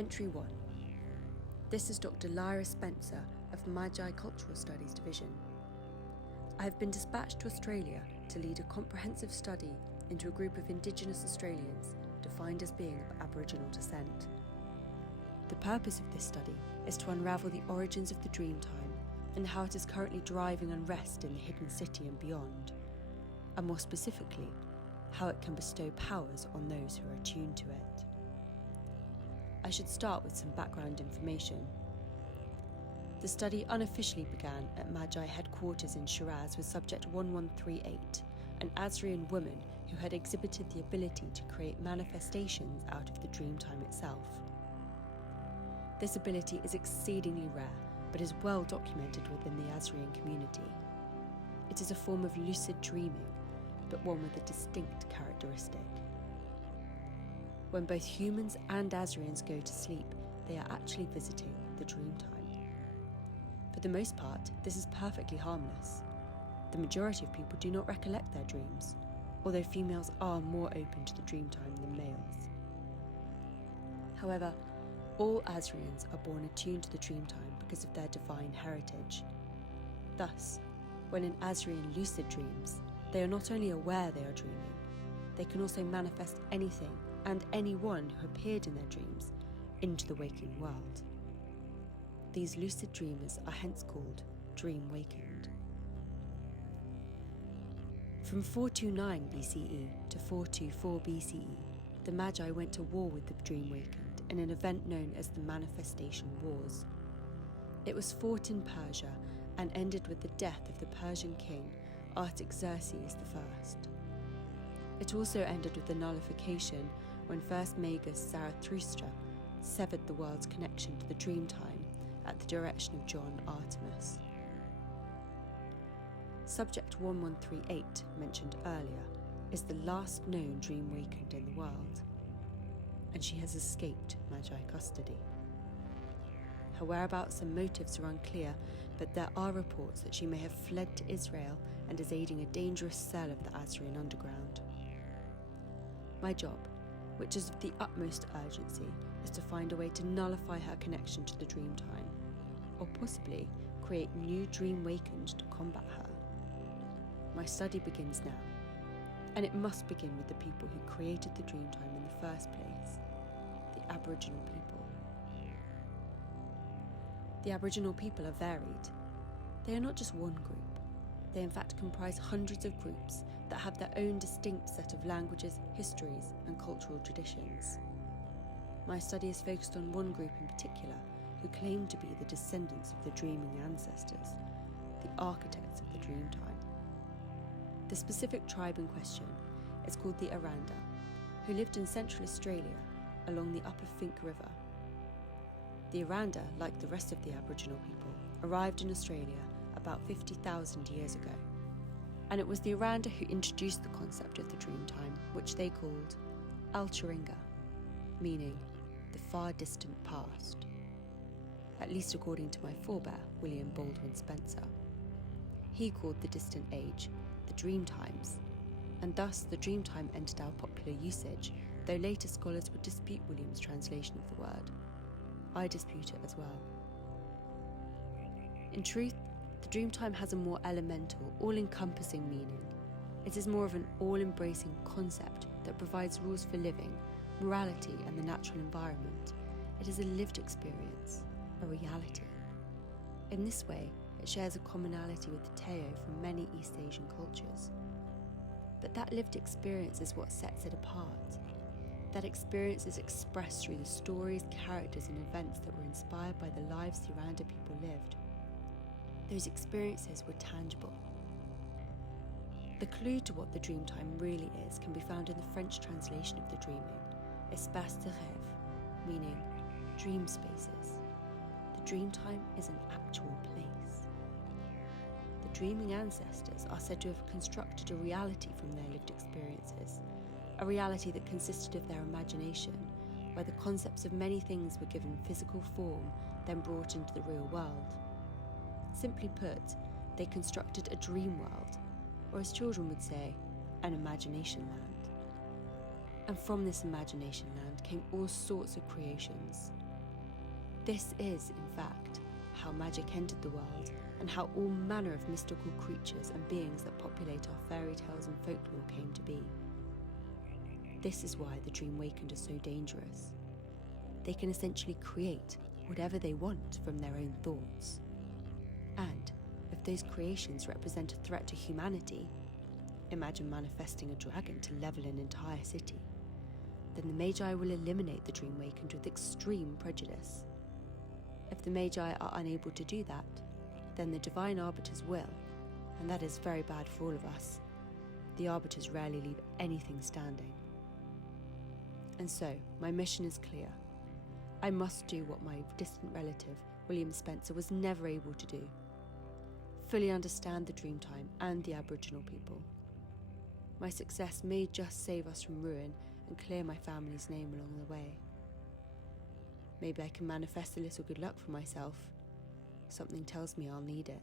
Entry 1. This is Dr. Lyra Spencer of Magi Cultural Studies Division. I have been dispatched to Australia to lead a comprehensive study into a group of Indigenous Australians defined as being of Aboriginal descent. The purpose of this study is to unravel the origins of the Dreamtime and how it is currently driving unrest in the hidden city and beyond, and more specifically, how it can bestow powers on those who are attuned to it. I should start with some background information. The study unofficially began at Magi headquarters in Shiraz with subject 1138, an Asrian woman who had exhibited the ability to create manifestations out of the Dreamtime itself. This ability is exceedingly rare, but is well documented within the Asrian community. It is a form of lucid dreaming, but one with a distinct characteristic. When both humans and Asrians go to sleep, they are actually visiting the Dreamtime. For the most part, this is perfectly harmless. The majority of people do not recollect their dreams, although females are more open to the Dreamtime than males. However, all Asrians are born attuned to the Dreamtime because of their divine heritage. Thus, when an Asrian lucid dreams, they are not only aware they are dreaming, they can also manifest anything and anyone who appeared in their dreams into the waking world. These lucid dreamers are hence called dream-wakened. From 429 BCE to 424 BCE, the Magi went to war with the dream-wakened in an event known as the Manifestation Wars. It was fought in Persia and ended with the death of the Persian king Artaxerxes I. It also ended with the nullification when first Magus Zarathustra severed the world's connection to the Dreamtime at the direction of John Artemis. Subject 1138, mentioned earlier, is the last known dream-wakened in the world, and she has escaped Magi custody. Her whereabouts and motives are unclear, but there are reports that she may have fled to Israel and is aiding a dangerous cell of the Asrian underground. My job, which is of the utmost urgency, is to find a way to nullify her connection to the Dreamtime, or possibly create new dream-wakened to combat her. My study begins now, and it must begin with the people who created the Dreamtime in the first place, the Aboriginal people. The Aboriginal people are varied. They are not just one group. They in fact comprise hundreds of groups that have their own distinct set of languages, histories, and cultural traditions. My study is focused on one group in particular who claim to be the descendants of the dreaming ancestors, the architects of the Dreamtime. The specific tribe in question is called the Aranda, who lived in central Australia along the upper Finke River. The Aranda, like the rest of the Aboriginal people, arrived in Australia about 50,000 years ago, and it was the Aranda who introduced the concept of the Dreamtime, which they called Al-Chiringa, meaning the far distant past, at least according to my forebear, William Baldwin Spencer. He called the distant age the Dreamtimes, and thus the Dreamtime entered our popular usage, though later scholars would dispute William's translation of the word. I dispute it as well. In truth, the Dreamtime has a more elemental, all-encompassing meaning. It is more of an all-embracing concept that provides rules for living, morality, and the natural environment. It is a lived experience, a reality. In this way, it shares a commonality with the Teo from many East Asian cultures. But that lived experience is what sets it apart. That experience is expressed through the stories, characters, and events that were inspired by the lives the Aranda people lived. Those experiences were tangible. The clue to what the Dreamtime really is can be found in the French translation of the dreaming, espace de rêve, meaning dream spaces. The Dreamtime is an actual place. The dreaming ancestors are said to have constructed a reality from their lived experiences, a reality that consisted of their imagination, where the concepts of many things were given physical form, then brought into the real world. Simply put, they constructed a dream world, or as children would say, an imagination land. And from this imagination land came all sorts of creations, This is, in fact, how magic entered the world and how all manner of mystical creatures and beings that populate our fairy tales and folklore came to be. This is why the dream wakened are so dangerous. They can essentially create whatever they want from their own thoughts. And if those creations represent a threat to humanity, imagine manifesting a dragon to level an entire city, then the Magi will eliminate the dream wakened with extreme prejudice. If the Magi are unable to do that, then the divine arbiters will, and that is very bad for all of us. The arbiters rarely leave anything standing. And so, my mission is clear. I must do what my distant relative, William Spencer, was never able to do. Fully understand the Dreamtime and the Aboriginal people. My success may just save us from ruin and clear my family's name along the way. Maybe I can manifest a little good luck for myself. Something tells me I'll need it.